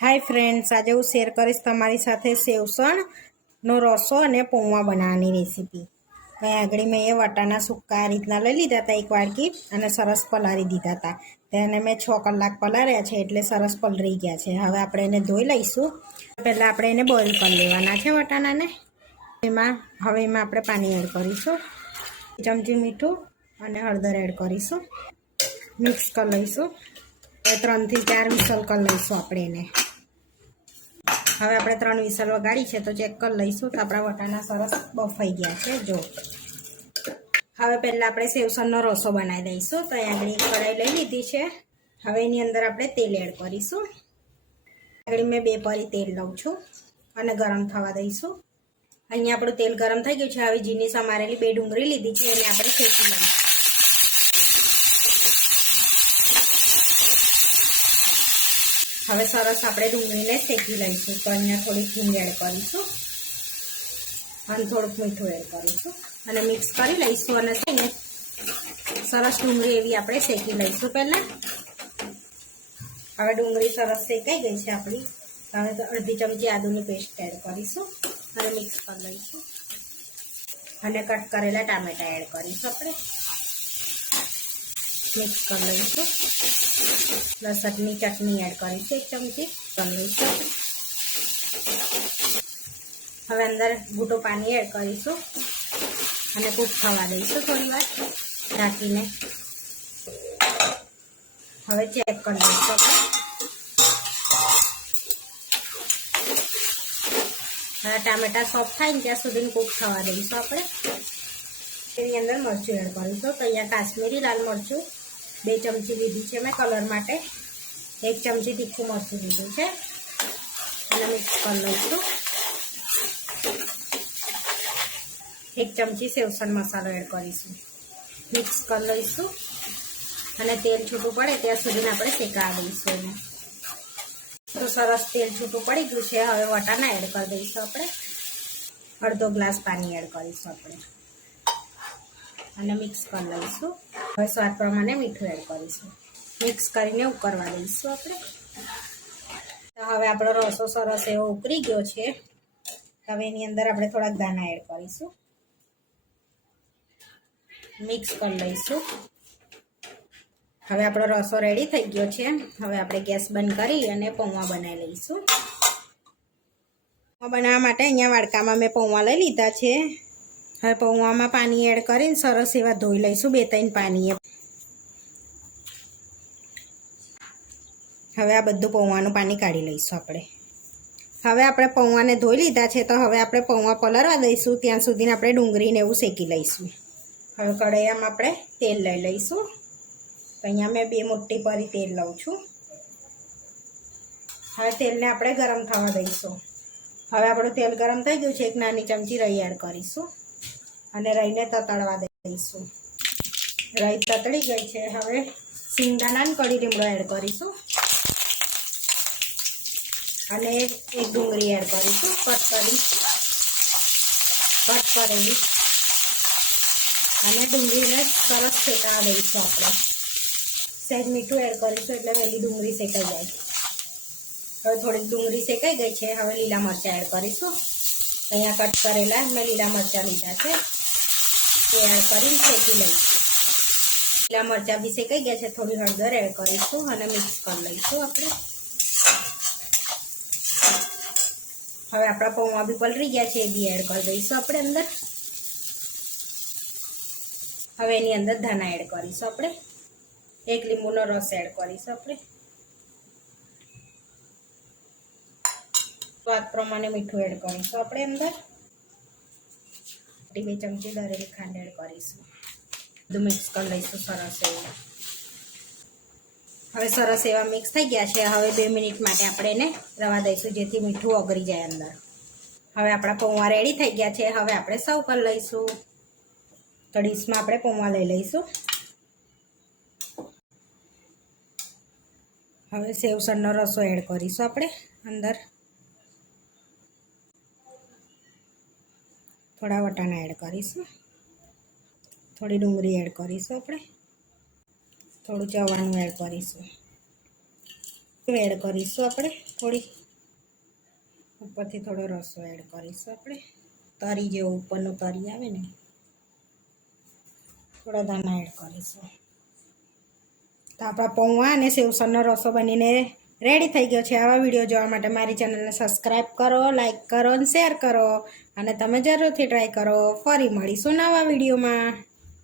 Hi friends, આજે હું share કરીશ તમારી સાથે સેવસણનો રસો અને પૌવા બનાવવાની રેસીપી. ત્યાં આગળ મેં એ વટાણા સૂકા આ રીતના લઈ લીધા હતા એક વાડકી અને સરસ પલાળી દીધા હતા. તેને મેં છ કલાક પલાળ્યા છે એટલે સરસ પલળી ગયા છે. હવે આપણે એને ધોઈ લઈશું. પહેલાં આપણે એને બોઇલ કરી લેવાના છે વટાણાને એમાં, હવે એમાં આપણે પાણી એડ કરીશું. ચમચી મીઠું અને હળદર એડ કરીશું. મિક્સ કરી લઈશું. ત્રણથી ચાર વિસલ કરી લઈશું આપણે એને. હવે આપણે ત્રણ વિસલ વગાડી છે તો ચેક કરી લઈશું તો આપણા વટાણા સરસ બફાઈ ગયા છે. જો. હવે પહેલાં આપણે સેવસનનો રસો બનાવી દઈશું. તો આગળ કઢાઈ લઈ લીધી છે. હવે એની અંદર આપણે તેલ એડ કરીશું. આગળ મેં બે પરી તેલ લઉં છું અને ગરમ થવા દઈશું. અહીંયા આપણું તેલ ગરમ થઈ ગયું છે. હવે ઝીની સમારેલી બે ડુંગળી લીધી છે. એને આપણે શેકી લઈશું. હવે સરસ આપણે ડુંગળીને શેકી લઈશું. તો અહીંયા થોડીક હિંગ એડ કરીશું. અને થોડુંક મીઠું એડ કરીશું. અને મિક્સ કરી લઈશું અને થઈને સરસ ડુંગળી એવી આપણે શેકી લઈશું પહેલાં. હવે ડુંગળી સરસ શેકાઈ ગઈ છે આપણી. હવે અડધી ચમચી આદુની પેસ્ટ એડ કરીશું અને મિક્સ કરી લઈશું. અને કટ કરેલા ટામેટા એડ કરીશું આપણે. મિક્સ કરી લઈશું. લસણની ચટણી એડ કરીશું એક ચમચી. કરી લઈશું હવે અંદર ઘૂંટો પાણી એડ કરીશું. અને કૂક થવા દઈશું થોડી વાર. ઢાંકીને. હવે ચેક કરી લઈશું હવે ટામેટા સોફ્ટ થાય ને ત્યાં સુધી કૂક થવા દઈશું આપણે. એની અંદર મરચું એડ કરીશું. તો અહીંયા કાશ્મીરી લાલ મરચું બે ચમચી લીધી છે મેં કલર માટે. એક ચમચી તીખું મરચું લીધું છે. અને મિક્સ કરી લઈશું એક ચમચી સેવસન મસાલો એડ કરીશું. મિક્સ કરી લઈશું. અને તેલ છૂટું પડે ત્યાં સુધીને આપણે શેકા દઈશું એને. તો સરસ તેલ છૂટું પડી ગયું છે. હવે વટાણા એડ કરી દઈશું આપણે. અડધો ગ્લાસ પાણી એડ કરીશું આપણે. અને મિક્સ કરી લઈશું. હવે સ્વાદ પ્રમાણે મીઠું એડ કરીશું. મિક્સ કરીને ઉકળવા દઈશું આપણે. તો હવે આપણો રસો સરસ એવો ઉકળી ગયો છે. હવે એની અંદર આપણે થોડાક દાણા એડ કરીશું. મિક્સ કરી લઈશું. હવે આપણો રસો રેડી થઈ ગયો છે. હવે આપણે ગેસ બંધ કરી અને પૌવા બનાવી લઈશું. બનાવવા માટે અહીંયા વાડકામાં મેં પૌવા લઈ લીધા છે. હવે પૌવામાં પાણી એડ કરીને સરસ એવા ધોઈ લઈશું બે ત્રણ પાણીએ હવે આ બધું પૌવાનું પાણી કાઢી લઈશું આપણે. હવે આપણે પૌવાને ધોઈ લીધા છે, તો હવે આપણે પૌવા પલરવા દઈશું, ત્યાં સુધીને આપણે ડુંગળીને એવું શેકી લઈશું. હવે કઢાઈમાં આપણે તેલ લઈ લઈશું. અહીંયા મેં બે મોટી પરી તેલ લઉં છું. હવે તેલને આપણે ગરમ થવા દઈશું. હવે આપણું તેલ ગરમ થઈ ગયું છે, એક નાની ચમચી એડ કરીશું. અને રહીને તતડવા દઈશું. રહી તતડી ગઈ છે. હવે સિંગદાણા કઢી લીમડો એડ કરીશું. અને એક ડુંગળી એડ કરીશું. કટ કરી, કટ કરેલી. અને ડુંગળીને સરસ શેકાવા દઈશું આપણે. સહેજ મીઠું એડ કરીશું એટલે વહેલી ડુંગળી શેકાઈ જાય. હવે થોડીક ડુંગળી શેકાઈ ગઈ છે. હવે લીલા મરચાં એડ કરીશું. અહીંયા કટ કરેલા મેં લીલા મરચાં લીધા છે. એડ કરીને શેકી લઈશું. લીલા મરચાં બી શેકાઈ ગયા છે, થોડી હળદર એડ કરીશું અને મિક્સ કરી લઈશું આપણે. હવે આપણા પૌવા બી પલરી ગયા છે, એ બી એડ કરી દઈશું આપણે અંદર. હવે એની અંદર ધાના એડ કરીશું આપણે. એક લીંબુનો રસ એડ કરીશું આપણે. સ્વાદ પ્રમાણે મીઠું એડ કરીશું આપણે અંદર. બે ચમચી દરેલી ખાંડ એડ કરીશું. બધું મિક્સ કરી લઈશું, સરસ એવું. હવે સરસ એવા મિક્સ થઈ ગયા છે. હવે બે મિનિટ માટે આપણે એને રવા દઈશું, જેથી મીઠું ઓગળી જાય અંદર. હવે આપણા પૌવા રેડી થઈ ગયા છે. હવે આપણે સર્વ કરી લઈશું. તો ડીશમાં આપણે પૌવા લઈ લઈશું. હવે સેવસણનો રસો એડ કરીશું આપણે અંદર. થોડા વટાણા એડ કરીશું. થોડી ડુંગળી એડ કરીશું આપણે. થોડું ચવાણું એડ કરીશું. એડ કરીશું આપણે થોડી. ઉપરથી થોડો રસો એડ કરીશું આપણે. તરી જેવો ઉપરનું તરી આવે ને. થોડા દાણા એડ કરીશું. તો આપણા પૌવા અને સેવસનનો રસો બનીને રેડી થઈ ગયો છે. આવા વીડિયો જોવા માટે મારી ચેનલને સબસ્ક્રાઈબ કરો લાઈક કરો અને શેર કરો. અને તમે જરૂરથી ટ્રાય કરો. ફરી મળીશું નવા વિડીયોમાં.